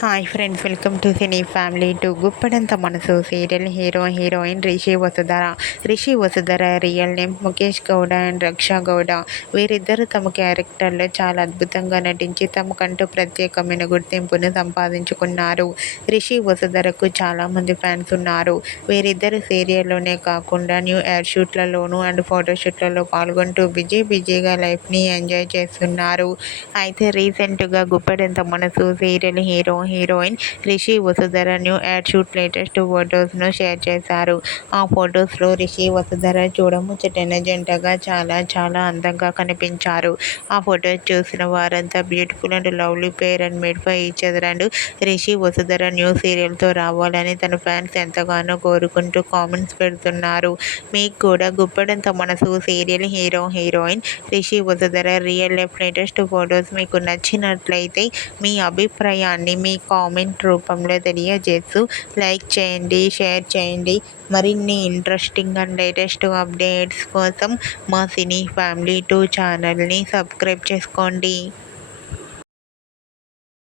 Hi friends, welcome to cine family to. Guppedantha Manasu serial hero heroine Rishi Vasudhara real name Mukesh Gowda and Raksha Gowda. వీరిద్దరూ తమ క్యారెక్టర్లో చాలా అద్భుతంగా నటించి తమకంటూ ప్రత్యేకమైన గుర్తింపును సంపాదించుకున్నారు. రిషి వసుధరకు చాలామంది ఫ్యాన్స్ ఉన్నారు. వీరిద్దరు సీరియల్లోనే కాకుండా న్యూ ఇయర్ షూట్లలోనూ అండ్ ఫోటోషూట్లలో పాల్గొంటూ బిజీగా లైఫ్ని ఎంజాయ్ చేస్తున్నారు. అయితే రీసెంట్గా Guppedantha Manasu serial hero heroine Rishi Vasudhara new ad shoot latest ఫొటోస్ను షేర్ చేశారు. ఆ ఫొటోస్లో రిషి వసుధర చూడముచ్చటైన జంటగా చాలా అందంగా కనిపించారు. ఆ ఫొటోస్ చూసిన వారంతా beautiful and lovely pair and made for each other and Rishi Vasudhara new సీరియల్తో రావాలని తన ఫ్యాన్స్ ఎంతగానో కోరుకుంటూ కామెంట్స్ పెడుతున్నారు. మీకు కూడా Guppedantha Manasu serial hero heroine Rishi Vasudhara real life latest photos మీకు నచ్చినట్లయితే మీ అభిప్రాయాన్ని మీ కామెంట్ రూపంలో తెలియజేస్తూ లైక్ చేయండి, షేర్ చేయండి. మరిన్ని ఇంట్రెస్టింగ్ అండ్ లేటెస్ట్ అప్డేట్స్ కోసం మా సినీ ఫ్యామిలీ 2 ఛానల్ని సబ్స్క్రైబ్ చేసుకోండి.